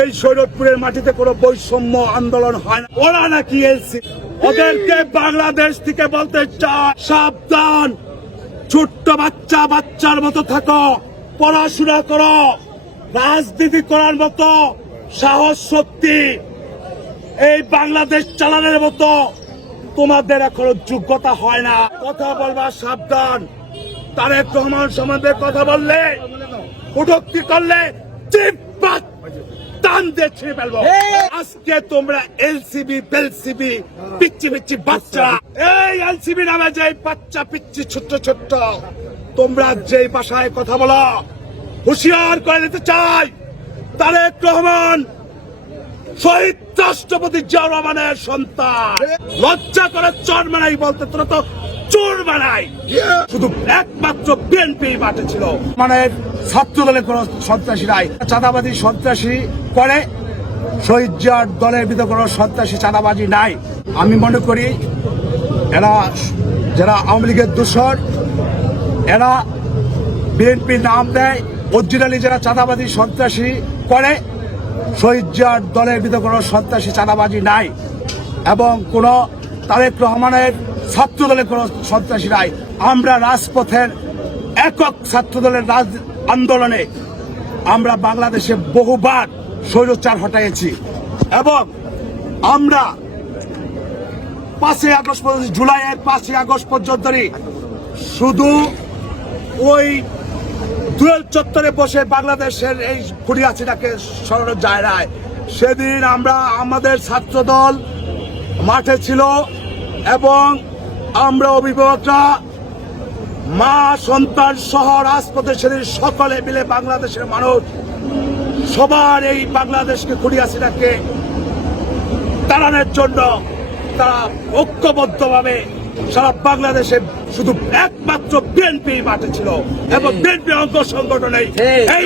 এই সৈরতপুরের মাটিতে কোনো বৈষম্য আন্দোলন হয় না। ওরা নাকি এলসি। ওদেরকে বাংলাদেশ থেকে বলতে চায়, সাবধান। ছোট্ট বাচ্চা, বাচ্চার মতো থাকো, পড়াশোনা করো, রাজনীতি করার মতো সাহস, শক্তি। এই বাংলাদেশ চালানোর মতো তোমাদের এখনও যোগ্যতা হয় না। কথা বলবা, সাবধান। তারেক রহমান সম্বন্ধে কথা বললে, কটূক্তি করলে চিপ্পাত টান দিয়ে ছিঁড়ে ফেলব। আজকে তোমরা এলসিবি বেলসিবি পিচ্ছি পিচ্ছি বাচ্চা। এই এলসিবি নামে যে বাচ্চা পিচ্ছি ছোট্ট ছোট্ট তোমরা যে ভাষায় কথা বলো হুঁশিয়ার করে নিতে চাই। তারেক রহমান শহীদ রাষ্ট্রপতি জিয়াউর রহমানের সন্তান। লজ্জা করে চর মানাই বলতে তোরা তো চোর বানাই শুধু একমাত্র বিএনপি মাঠে ছিল। মানে ছাত্র দলের কোন সন্ত্রাসী নাই। চাঁদাবাজি সন্ত্রাসী করে, শহীদ জিয়ার দলের ভিতরে কোন সন্ত্রাসী চাঁদাবাজি নাই। আমি মনে করি, এরা যারা আওয়ামী লীগের দূষণ এরা বিএনপি নাম দেয়। অরিজিনালি যারা চাঁদাবাজি সন্ত্রাসী করে শহীদ জিয়ার দলের ভিতরে কোনো সন্ত্রাসী চাঁদাবাজি নাই এবং কোন তারেক রহমানের ছাত্র দলের কোনো সন্ত্রাসী নাই। আমরা রাজপথের একক ছাত্র দলের রাজ আন্দোলনে আমরা বাংলাদেশে বহুবার স্বৈরচার হটাইছি এবং আমরা পাঁচই আগস্ট পর্যন্ত, জুলাইয়ের পাঁচই আগস্ট পর্যন্ত শুধু ওই দুয়েল চত্বরে বসে বাংলাদেশের এই খুঁড়িয়াছিটাকে সরানো যায় না সেদিন আমরা আমাদের ছাত্রদল মাঠে ছিল এবং আমরা অভিভাবকরা, মা, সন্তান সহ রাজপথে সেদিন সকলে মিলে বাংলাদেশের মানুষ, সবার এই বাংলাদেশকে খুঁড়িয়াছিটাকে তাড়ানোর জন্য তারা ঐক্যবদ্ধভাবে সারা বাংলাদেশে শুধু একমাত্র বিএনপি মাঠে ছিল। এবং বিএনপি অঙ্গ সংগঠনে এই